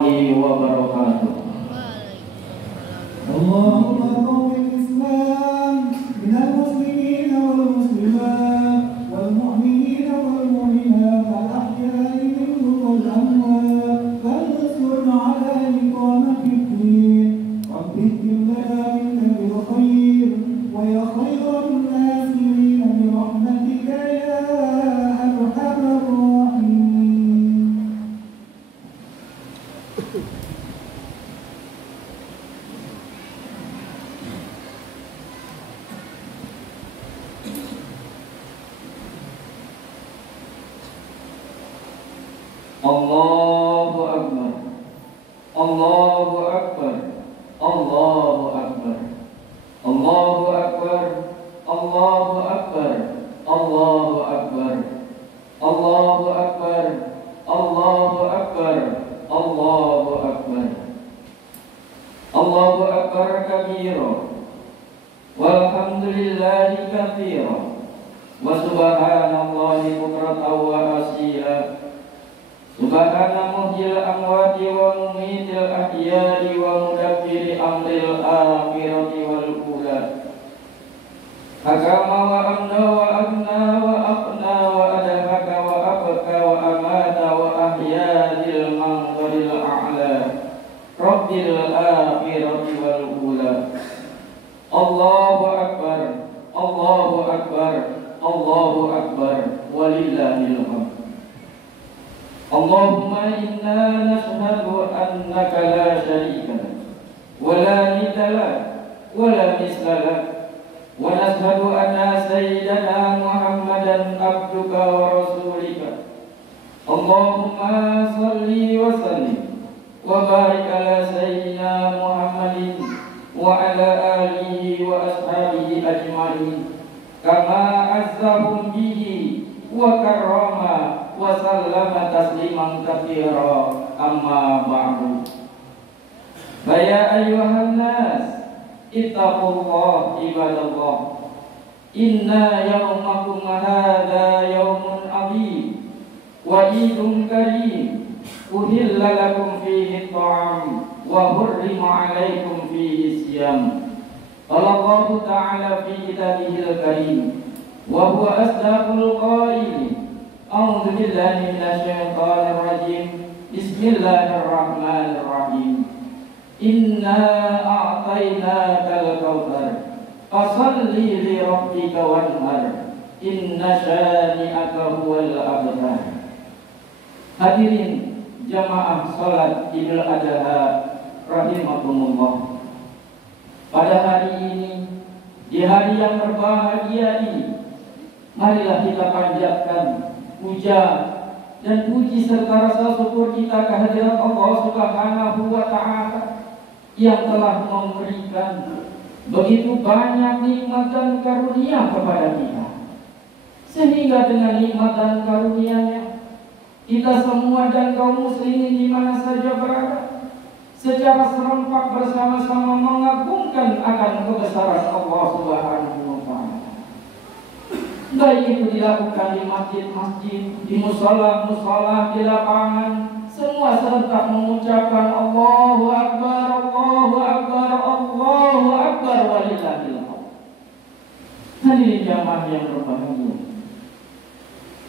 wabarakatuh. اللهم قوم الإسلام من المسلمين والمسلمات والمؤمنين والمؤمنات الأحياء منهم والأموات وانصرنا على إقامة الدين رب اكتب لنا منك بالخير ويا خير الناصرين برحمتك يا أرحم الراحمين. Allahu Akbar, Allahu Akbar, Allahu Akbar, Allahu Akbar, Allahu Akbar, Allahu Akbar, Allahu Akbar, Allahu Akbar, Allahu Akbar, Allahu Akbar kabira, walhamdulillahi katsira, wa subhanallahi bukratan wa asila. Subhana muhyil amwati wa mumitil ahyai wa mudabbiri amril akhirati wal ula. Hakama wa amna wa agna wa aqna wa adhaka wa abka wa amata wa ahyadil manzaril a'la. Rabbil akhirati wal ula. Allahu Akbar, Allahu Akbar, Allahu Akbar, walillahil hamd. Allahumma inna nashhadu annaka la sharika lak wa la nidda lak wa la misla lak wa nashhadu anna sayyidana Muhammadan abduka wa rasulika. Allahumma salli wa sallim wa barik ala sayyidina Muhammadin wa ala alihi wa ashabihi ajma'in kama azzahum bihi wa karrama wa sallama tasliman katsira, amma ba'du. Ya ayyuhan nas ittaqullah ibadallah, inna yawmakum hadha yawmun 'azim wa idun karim uhilla lakum fihi at-ta'am wa hurrima 'alaykum fihi as-siyam. Qala Allah ta'ala fi kitabihil karim wa huwa asdaqul qailin. A'udzu billahi minasyaitonir rajim. Bismillahirrahmanirrahim. Inna a'tainakal kautsar fasholli li rabbika wanhar. Inna syani'aka huwal abtar. Hadirin jamaah salat Idul Adha rahimakumullah. Pada hari ini, di hari yang berbahagia ini, marilah kita panjatkan puja dan puji serta rasa syukur kita kehadirat Allah Subhanahu wa Ta'ala yang telah memberikan begitu banyak nikmat dan karunia kepada kita, sehingga dengan nikmat dan karunia-Nya kita semua dan kaum muslimin di mana saja berada secara serempak bersama-sama mengagungkan akan kebesaran Allah Subhanahu wa Ta'ala. Baik itu dilakukan di masjid-masjid, di musola-musola, di lapangan, semua serentak mengucapkan Allahu Akbar, Allahu Akbar, Allahu Akbar, walillahil hamd. Hadirin jamaah yang berbahagia,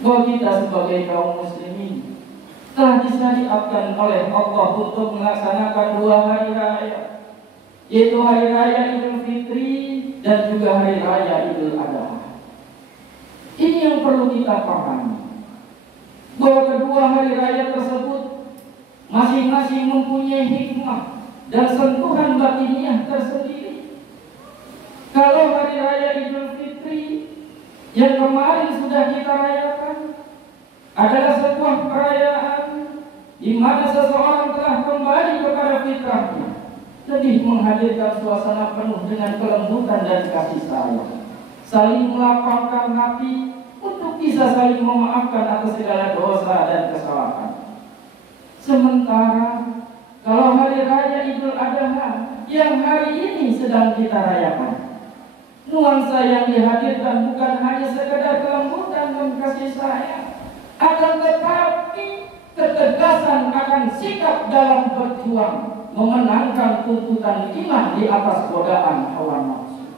bahwa kita sebagai kaum muslimin telah disyariatkan oleh Allah untuk melaksanakan dua hari raya, yaitu hari raya Idul Fitri dan juga hari raya Idul Adha. Ini yang perlu kita pahami, bahwa kedua hari raya tersebut masing-masing mempunyai hikmah dan sentuhan batiniah tersendiri. Kalau hari raya Idul Fitri yang kemarin sudah kita rayakan adalah sebuah perayaan di mana seseorang telah kembali kepada fitrahnya, lebih menghadirkan suasana penuh dengan kelembutan dan kasih sayang, saling melapangkan hati untuk bisa saling memaafkan atas segala dosa dan kesalahan. Sementara kalau hari raya Idul Adha yang hari ini sedang kita rayakan, nuansa yang dihadirkan bukan hanya sekedar kelembutan dan kasih sayang, akan tetapi ketegasan akan sikap dalam berjuang memenangkan tuntutan iman di atas godaan hawa nafsu.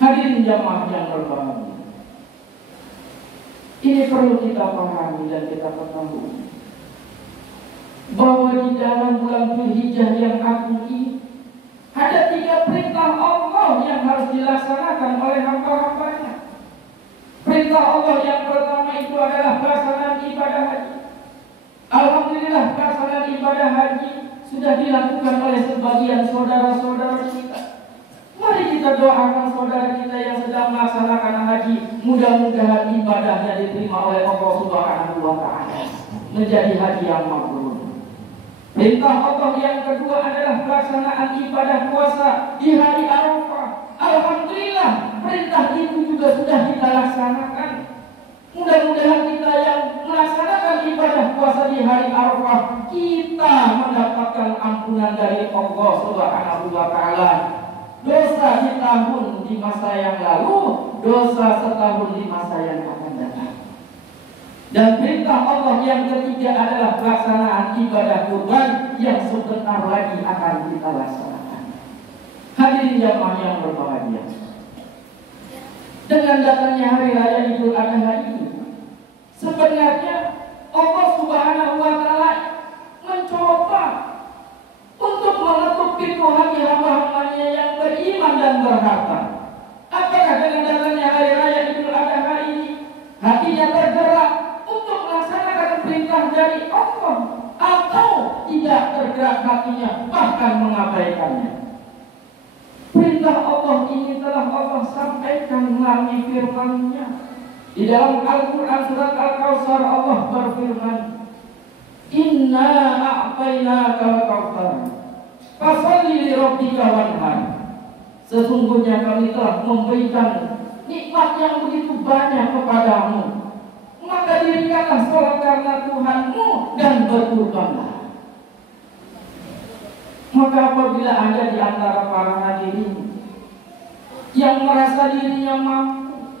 Hadirin jamaah yang berbahagia, ini perlu kita pahami dan kita ketahui bahwa di dalam bulan Dzulhijjah yang agung ini ada 3 perintah Allah yang harus dilaksanakan oleh hamba-hambanya. Perintah Allah yang pertama itu adalah pelaksanaan ibadah haji. Alhamdulillah, pelaksanaan ibadah haji sudah dilakukan oleh sebagian saudara-saudara kita. Mari kita doakan saudara kita yang sedang melaksanakan haji, mudah-mudahan ibadahnya diterima oleh Allah Subhanahu wa Ta'ala, menjadi haji yang mabrur. Perintah Allah yang kedua adalah pelaksanaan ibadah puasa di hari Arafah. Alhamdulillah, perintah itu juga sudah kita laksanakan. Mudah-mudahan kita yang melaksanakan ibadah puasa di hari Arafah, kita mendapatkan ampunan dari Allah Subhanahu wa Ta'ala. Dosa di tahun di masa yang lalu, dosa setahun di masa yang akan datang. Dan perintah Allah yang ketiga adalah pelaksanaan ibadah kurban yang sebentar lagi akan kita laksanakan. Hadirin jamaah yang berbahagia, dengan datangnya hari raya Idul Adha ini, sebenarnya Allah Subhanahu wa Ta'ala mencoba untuk mengetuk pintu hati hamba-hambanya yang beriman dan berharta. Apakah dengan datangnya hari raya Idul Adha ini hatinya tergerak untuk melaksanakan perintah dari Allah, atau tidak tergerak hatinya, bahkan mengabaikannya? Perintah Allah ini telah Allah sampaikan melalui firman-Nya. Di dalam Al-Quran surat Al-Kautsar Allah berfirman, Inna a'tainaka al-kautsar fasholli li rabbika wanhar. Sesungguhnya kami telah memberikan nikmat yang begitu banyak kepadamu, maka dirikanlah sholat karena Tuhanmu dan berkurbanlah. Maka apabila ada di antara para hadirin yang merasa dirinya mampu,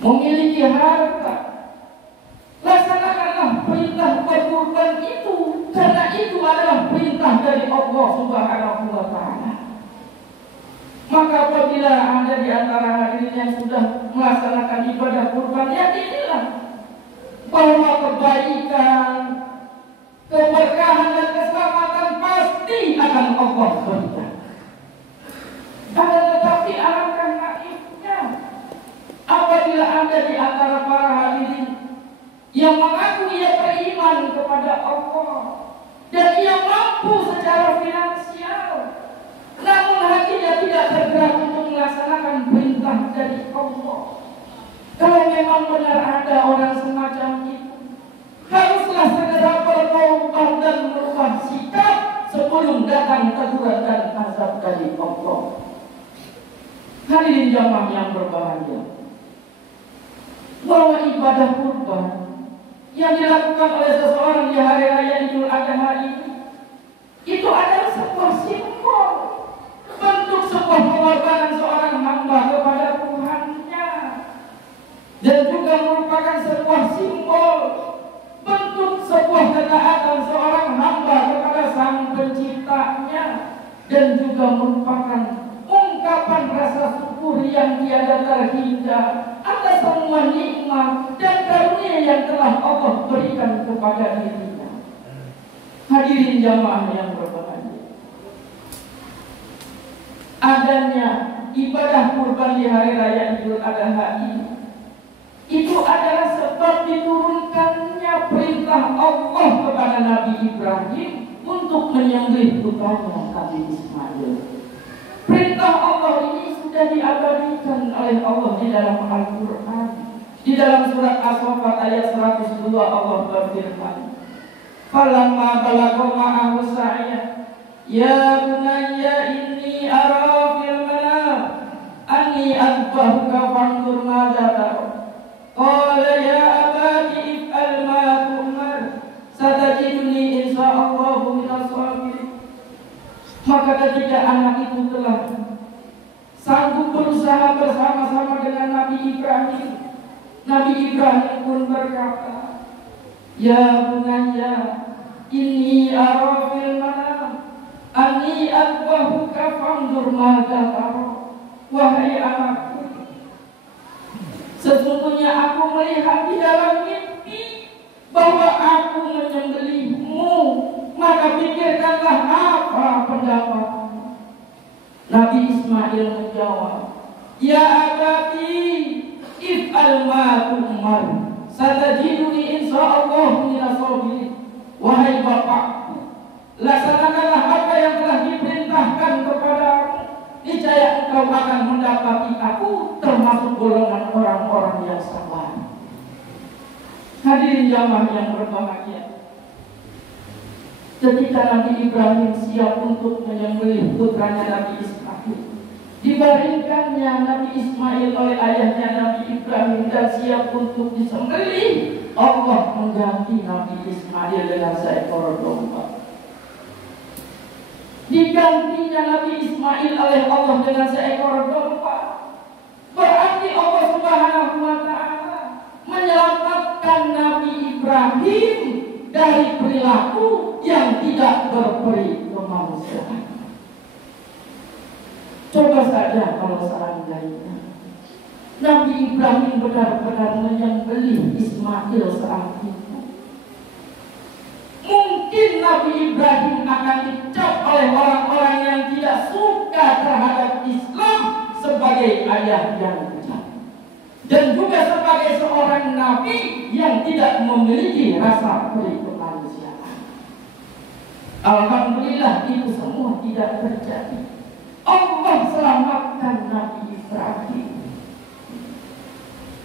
memiliki harta, laksanakanlah perintah berkurban itu, karena itu adalah perintah dari Allah Subhanahu wa Ta'ala. Maka apabila ada di antara hadirin yang sudah melaksanakan ibadah kurban, yakinilah bahwa kebaikan, keberkahan dan keselamatan pasti akan Allah berikan. Akan tetapi alangkah naifnya apabila ada di antara para hadirin yang mengaku ia beriman kepada Allah dan ia mampu secara finansial, namun hatinya tidak tergerak untuk melaksanakan perintah dari Allah. Kalau memang benar ada orang semacam itu, haruslah segera bertobat dan merubah sikap sebelum datang teguran dan azab dari Allah. Hadirin jamaah yang berbahagia, bahwa ibadah kurban yang dilakukan oleh seseorang di hari raya Idul Adha ini, itu adalah sebuah simbol, bentuk sebuah pengorbanan seorang hamba kepada Tuhannya, dan juga merupakan sebuah simbol, bentuk sebuah ketaatan seorang hamba kepada Sang Penciptanya, dan juga merupakan ungkapan rasa syukur yang tiada terhingga atas semua nikmat dan karunia yang telah Allah berikan kepada dirinya. Hadirin jamaah yang berbahagia, adanya ibadah kurban di hari raya Idul Adha ini, itu adalah sebab diturunkannya perintah Allah kepada Nabi Ibrahim untuk menyembelih putranya Nabi Ismail. Perintah Allah ini sudah diabadikan oleh Allah di dalam Al-Quran. Di dalam surat As-Saffat ayat 102 Allah berfirman, Falamma balagha ma'ahu sa'ya ya bunayya inni ara fil manam anni adbahuka fanzur madza tara. Qala ya abati if'al ma tu'mar satajiduni insyaallahu minas sabirin. Maka ketika anak itu telah sanggup berusaha bersama-sama dengan Nabi Ibrahim, Nabi Ibrahim pun berkata, Ya bunayya inni ara fil manam anni adbahuka fanzur madza tara. Wahai anakku, sesungguhnya aku melihat di dalam mimpi bahwa aku menyembelihmu, maka pikirkanlah apa pendapatmu. Nabi Ismail menjawab, Ya abati, if'al ma tu'mar, satajiduni insyaallah minas sabirin. Wahai bapakku, laksanakanlah apa yang telah diperintahkan kepadamu. Niscaya engkau akan mendapati aku termasuk golongan orang-orang yang sabar. Hadirin jamaah yang berbahagia, ketika Nabi Ibrahim siap untuk menyembelih putranya Nabi Ismail, dibaringkannya Nabi Ismail oleh ayahnya Nabi Ibrahim dan siap untuk disembelih, Allah mengganti Nabi Ismail dengan seekor domba. Digantinya Nabi Ismail oleh Allah dengan seekor domba, berarti Allah Subhanahu wa ta'ala menyelamatkan Nabi Ibrahim dari perilaku yang tidak berperi kemanusiaan. Coba saja kalau seandainya Nabi Ibrahim benar-benar menyembelih Ismail saat itu, mungkin Nabi Ibrahim akan dicap oleh orang-orang yang tidak suka terhadap Islam sebagai ayah yang kejam, dan juga sebagai seorang nabi yang tidak memiliki rasa peri kemanusiaan. Alhamdulillah itu semua tidak terjadi. Allah selamatkan Nabi Ibrahim.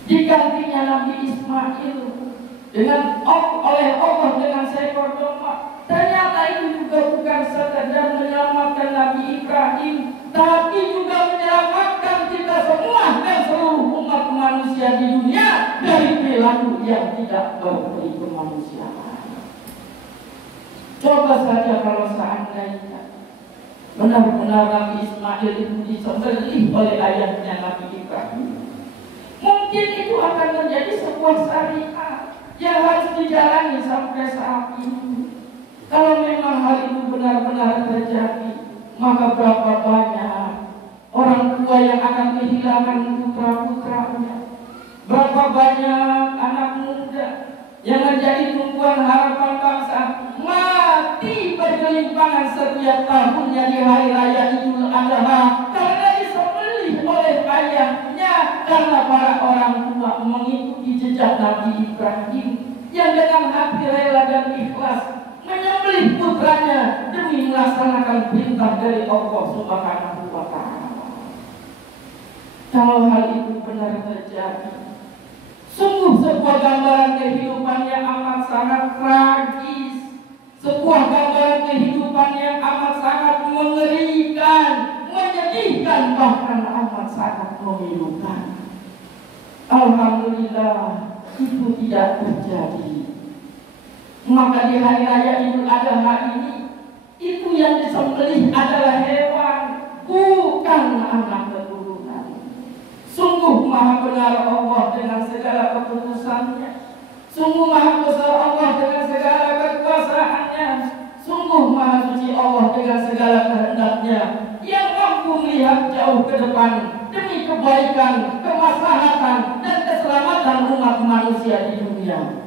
Digantinya Nabi Ismail oleh Allah dengan seekor domba. Ternyata itu juga bukan sekedar menyelamatkan Nabi Ibrahim, tapi juga menyelamatkan kita semua dan seluruh umat manusia di dunia dari perilaku yang tidak berperi kemanusiaan. Coba saja kalau seandainya benar-benar Nabi Ismail itu disembelih oleh ayahnya Nabi Ibrahim, mungkin itu akan menjadi sebuah syariat yang harus dijalani sampai saat ini. Kalau memang hal itu benar-benar terjadi, maka berapa banyak orang tua yang akan kehilangan putra-putranya, berapa banyak anak muda yang menjadi tumpuan harapan bangsa mati bergelimpangan setiap tahunnya di hari raya Idul Adha karena disembelih oleh ayahnya, karena para orang tua mengikuti jejak Nabi Ibrahim yang dengan hati rela dan ikhlas menyembelih putranya demi melaksanakan perintah dari Allah Subhanahu wa ta'ala. Kalau hal itu benar terjadi, sungguh sebuah gambaran kehidupan yang amat sangat tragis, sebuah gambaran kehidupan yang amat sangat mengerikan, menyedihkan, bahkan amat sangat memilukan. Alhamdulillah itu tidak terjadi. Maka di hari raya Idul Adha ini, itu yang disembelih adalah hewan, bukan anak keturunan. Sungguh maha benar Allah dengan segala keputusannya, sungguh maha besar Allah dengan segala kekuasaannya, sungguh maha suci Allah dengan segala kehendaknya, yang mampu melihat jauh ke depan demi kebaikan, kemaslahatan, dan keselamatan umat manusia di dunia.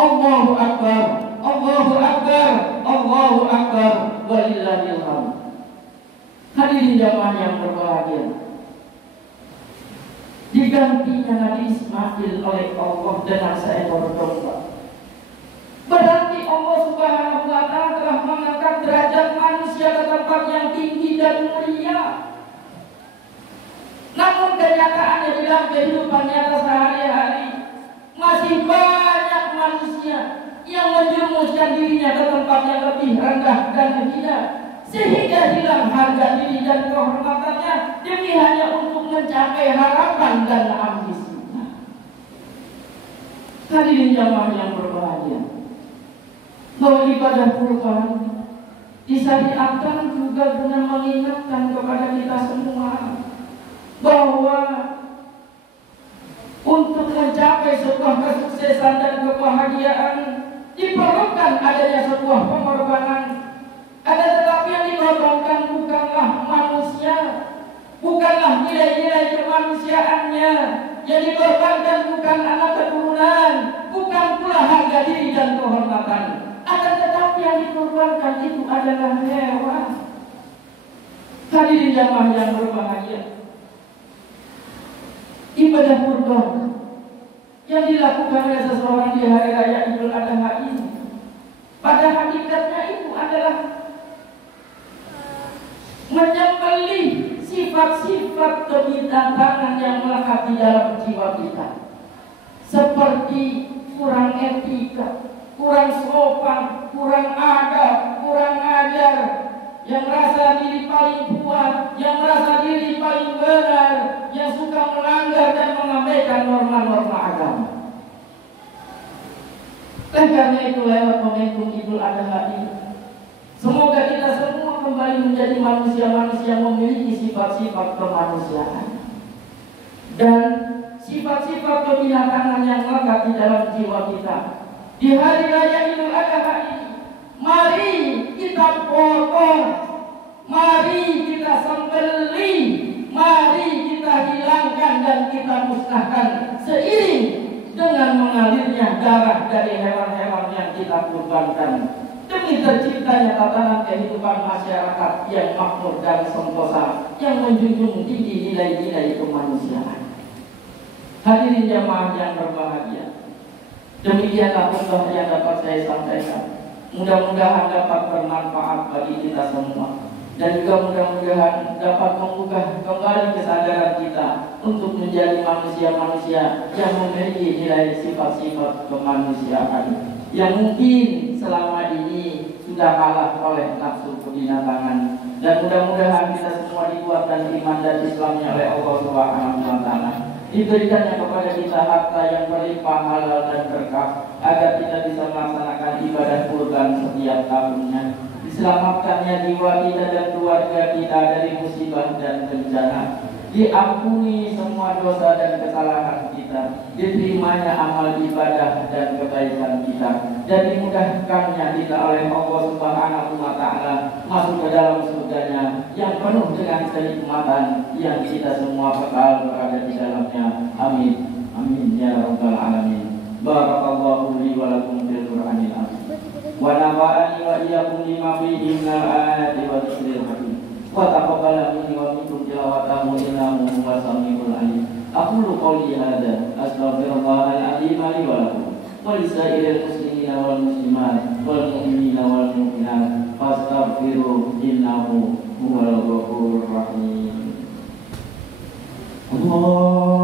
Allahu Akbar, Allahu Akbar, Allahu Akbar, walillahil hamd. Hadirin jamaah yang berbahagia, digantinya Nabi Ismail oleh Allah dengan seekor domba, berarti Allah Subhanahu wa ta'ala telah mengangkat derajat manusia ke tempat yang tinggi dan mulia. Namun kenyataannya di dalam kehidupan nyata sehari-hari masih banyak manusia yang menjerumuskan dirinya ke tempat yang lebih rendah dan hina, sehingga hilang harga diri dan kehormatannya demi hanya untuk mencapai harapan dan ambisinya. Hadirin jamaah yang berbahagia, bahwa ibadah kurban disyariatkan juga guna mengingatkan kepada kita semua bahwa untuk mencapai sebuah kesuksesan dan kebahagiaan, diperlukan adanya sebuah pengorbanan. Ada tetapi yang dikorbankan bukanlah manusia, bukanlah nilai-nilai kemanusiaannya. Yang dikorbankan bukan anak keturunan, bukan pula harga diri dan kehormatan. Akan tetapi yang dikorbankan itu adalah hewan. Hadirin jamaah yang berbahagia, ibadah kurban yang dilakukan oleh seseorang di hari raya Idul Adha ini, pada hakikatnya itu adalah menyembelih sifat-sifat kebid'ahan yang melekat di dalam jiwa kita, seperti kurang etika, kurang sopan, kurang adab, kurang ajar, yang merasa diri paling kuat, yang merasa diri paling benar, yang suka melanggar dan mengabaikan norma-norma agama. Oleh karena itu, lewat momentum Idul Adha ini, semoga kita semua kembali menjadi manusia-manusia yang memiliki sifat-sifat kemanusiaan dan sifat-sifat kebinatangan yang melekat di dalam jiwa kita. Di hari raya Idul Adha ini, mari kita potong, mari kita sembelih, mari kita hilangkan dan kita musnahkan seiring dengan mengalirnya darah dari hewan-hewan yang kita kurbankan, demi terciptanya tatanan kehidupan masyarakat yang makmur dan sentosa, yang menjunjung tinggi nilai-nilai kemanusiaan. Hadirin jamaah yang berbahagia, demikianlah khutbah yang dapat saya sampaikan. Mudah-mudahan dapat bermanfaat bagi kita semua, dan juga mudah-mudahan dapat membuka kembali kesadaran kita untuk menjadi manusia-manusia yang memiliki nilai sifat-sifat kemanusiaan yang mungkin selama ini sudah kalah oleh nafsu kebinatangan. Dan mudah-mudahan kita semua dikuatkan iman dan Islamnya oleh Allah Subhanahu wa Ta'ala, diberikannya kepada kita harta yang berlimpah, halal dan berkah, agar kita bisa melaksanakan ibadah kurban setiap tahunnya, diselamatkannya jiwa kita dan keluarga kita dari musibah dan bencana, diampuni semua dosa dan kesalahan kita, diterimanya amal ibadah dan kebaikan kita, dan dimudahkannya kita oleh Allah Subhanahu wa Ta'ala masuk ke dalam surganya yang penuh dengan kenikmatan yang kita semua kekal berada di dalamnya. Amin. Amin ya rabbal alamin. Barakallahu li wa lakum fil Qur'anil azim, wa nafa'ani wa iyyakum lima fihi minal ayati wa dzikril hakim, wa taqabbala minni wa minkum tilawatahu innahu huwas samiul alim. Aqulu qawli hadza astaghfirullahal azim li wa lakum wa lisairil muslimina wal muslimat wal mu'minina wal mu'minat fastaghfiruhu innahu huwal ghafurur rahim. Allah